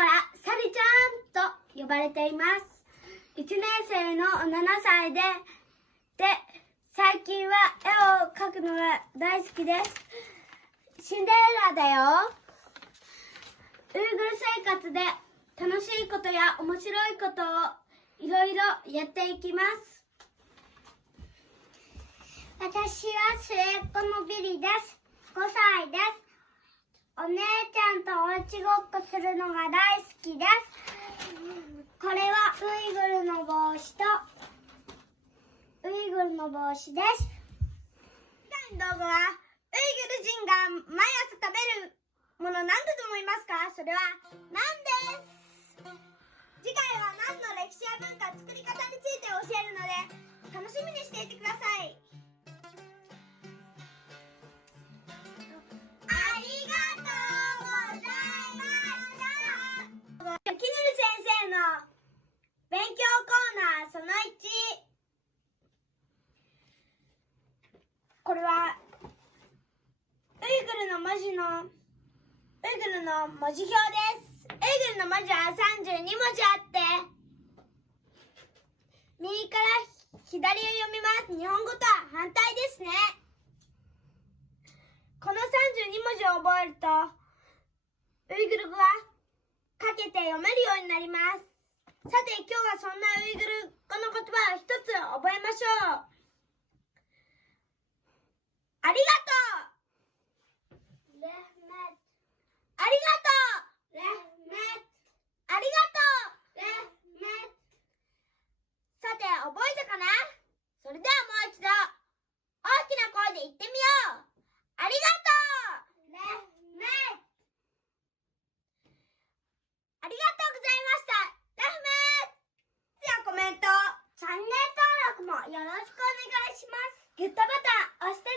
からサリちゃんと呼ばれています。1年生の7歳で、最近は絵を描くのが大好きです。シンデレラだよ。ウイグル生活で楽しいことや面白いことをいろいろやっていきます。私は末っ子のビリです。5歳です。お姉ちゃんとおうちごっこするのが大好きです。これはウイグルの帽子とです。今回の動画はウイグル人が毎朝食べるもの何だと思いますか？それは何です。次回は何の歴史や文化、作り方について教えるので楽しみにしていてください。ありがとうございました。キヌル先生の勉強コーナーその1。これはウイグルの文字表です。ウイグルの文字は32文字あって、右から左へ読みます。日本語とは反対ですね。この32文字を覚えると、ウイグル語は書けて読めるようになります。さて、今日はそんなウイグル語の言葉を一つ覚えましょう。ありがとう。レフメット。ありがとう。レフメット。ありがとう。レフメット。さて、覚えたかな？それではもう一度、大きな声で言ってみよう。ありがとう。レフメット。ありがとうございました。レフメット。ではコメント、チャンネル登録もよろしくお願いします。グッドボタン押して